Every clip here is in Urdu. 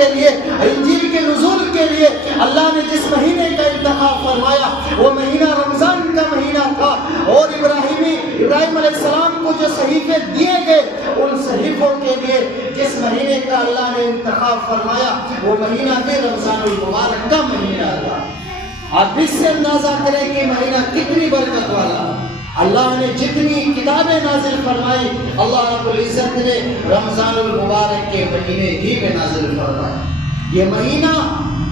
کے لیے، انجیل کے نزول کے لیے اللہ نے جس مہینے کا انتخاب فرمایا وہ مہینہ رمضان کا مہینہ تھا، اور ابراہیم علیہ السلام کو جو صحیفے دیے گئے ان صحیفوں کے لیے جس مہینے کا اللہ نے انتخاب فرمایا وہ مہینہ بھی رمضان المبارک کا مہینہ تھا۔ آپ اس سے اندازہ کریں کہ مہینہ کتنی برکت والا۔ اللہ نے جتنی کتابیں نازل فرمائی اللہ رب العزت نے رمضان المبارک کے مہینے ہی میں نازل فرمائی۔ یہ مہینہ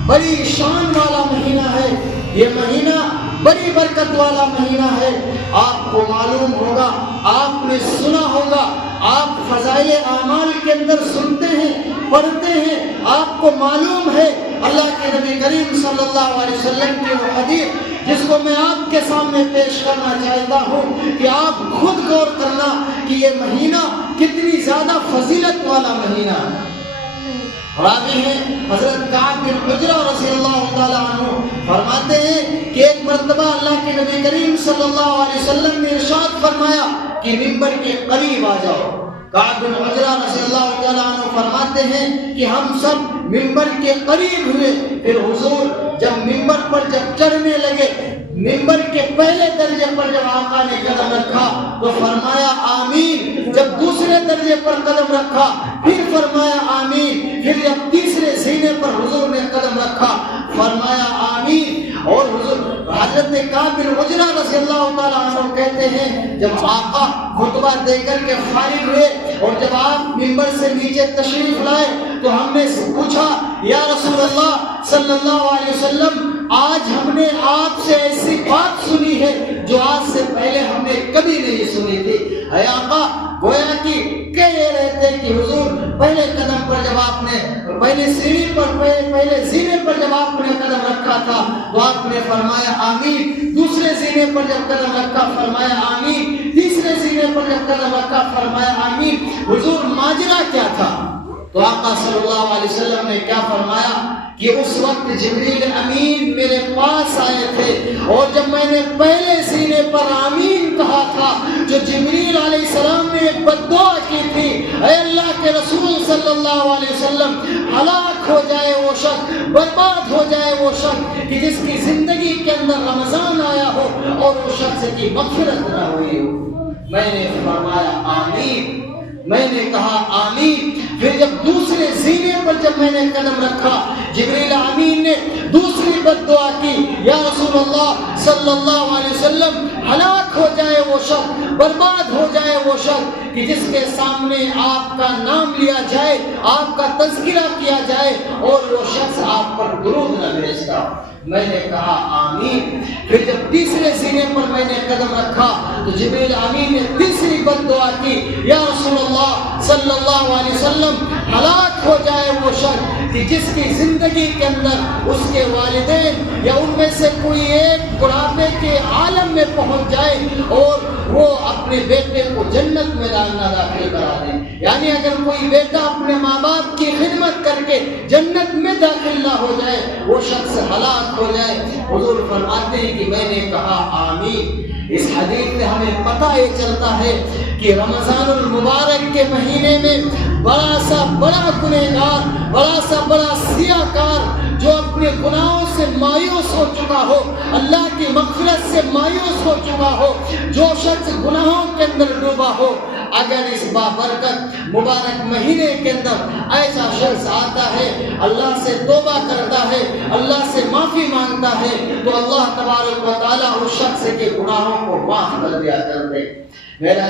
بڑی شان والا مہینہ ہے، یہ مہینہ بڑی برکت والا مہینہ ہے۔ آپ کو معلوم ہوگا، آپ نے سنا ہوگا، آپ فضائل اعمال کے اندر سنتے ہیں، پڑھتے ہیں، آپ کو معلوم ہے اللہ کے نبی کریم صلی اللہ علیہ وسلم کی وہ حدیث جس کو میں آپ کے سامنے پیش کرنا چاہتا ہوں کہ آپ خود غور کرنا کہ یہ مہینہ کتنی زیادہ فضیلت والا مہینہ ہے۔ راوی ہیں حضرت کعب بن عجرہ رضی اللہ تعالیٰ عنہ فرماتے ہیں کہ ایک مرتبہ اللہ کے نبی کریم صلی اللہ علیہ وسلم نے ارشاد فرمایا کہ منبر کے قریب آ جاؤ۔ کعب بن عجرہ رضی اللہ تعالیٰ عنہ فرماتے ہیں کہ ہم سب ممبر کے قریب ہوئے، پھر حضور جب ممبر پر جب چڑھنے لگے، ممبر کے پہلے درجے پر جب آقا نے قدم رکھا تو فرمایا آمین، جب دوسرے درجے پر قدم رکھا پھر فرمایا آمین، پھر جب تیسرے زینے پر حضور نے قدم رکھا فرمایا آمین۔ اور حضور حضرت کعب بن عجرہ رضی اللہ تعالیٰ عنہ کہتے ہیں جب آقا خطبہ دے کر کے فارغ ہوئے اور جب آپ ممبر سے نیچے تشریف لائے تو ہم نے پوچھا یا رسول اللہ صلی اللہ علیہ وسلم، آج ہم نے آپ سے ایسی بات سنی ہے جو آج سے پہلے ہم نے کبھی نہیں سنی تھی۔ اے آقا گویا کہ کہہ رہے تھے کہ حضور پہلے قدم پر جب آپ نے پہلے زینے پر جب آپ نے قدم رکھا تھا تو آپ نے فرمایا آمین، دوسرے زینے پر جب قدم رکھا فرمایا آمین، تیسرے زینے پر جب قدم رکھا فرمایا آمین۔ حضور ماجرا کیا تھا؟ تو آقا صلی اللہ علیہ وسلم نے کیا فرمایا کہ اس وقت جبریل امین میرے پاس آئے تھے اور جب میں نے پہلے سینے پر آمین کہا تھا جو جبریل علیہ السلام نے ایک بد دعا کی تھی، اے اللہ کے رسول صلی اللہ علیہ وسلم، ہلاک ہو جائے وہ شخص، برباد ہو جائے وہ شخص کہ جس کی زندگی کے اندر رمضان آیا ہو اور وہ شخص کی مغفرت نہ ہوئی ہو۔ میں نے فرمایا آمین، میں نے کہا آمین۔ پھر جب دوسرے زینے پر جب میں نے قدم رکھا جبریل امین نے دوسری بد دعا کی، یا رسول اللہ صلی اللہ علیہ وسلم، ہلاک ہو جائے وہ شخص، برباد ہو جائے وہ شخص کہ جس کے سامنے آپ کا نام لیا جائے، آپ کا تذکرہ کیا جائے اور وہ شخص آپ پر درود نہ بھیجتا۔ میں نے کہا آمین۔ پھر جب تیسرے سینے پر میں نے قدم رکھا تو جبریل امین نے تیسری بد دعا کی، یا رسول اللہ صلی اللہ علیہ وسلم، ہلاک ہو جائے وہ شخص کہ جس کی زندگی کے اندر اس کے والدین یا ان میں سے کوئی ایک بڑھاپے کے عالم میں پہنچ جائے اور وہ اپنے بیٹے کو جنت میں نہ داخل کرا دیں۔ یعنی اگر کوئی بیٹا اپنے ماں باپ کی خدمت کر کے جنت میں داخل نہ ہو جائے وہ شخص ہلاک ہو جائے۔ حضور فرماتے ہیں کہ میں نے کہا آمین۔ اس حدیث سے ہمیں پتہ یہ چلتا ہے کہ رمضان المبارک کے مہینے میں بڑا سا بڑا گنہگار، بڑا سا بڑا سیاہ کار جو اپنے گناہوں سے مایوس ہو چکا ہو، اللہ کی مغفرت سے مایوس ہو چکا ہو، جو شخص گناہوں کے اندر ڈوبا ہو، اگر اس بابرکت مبارک مہینے کے اندر ایسا شخص آتا ہے، اللہ سے توبہ کرتا ہے، اللہ سے معافی مانگتا ہے تو اللہ تبارک و تعالیٰ اس شخص کے گناہوں کو معاف کر دیا کرتے۔ میرا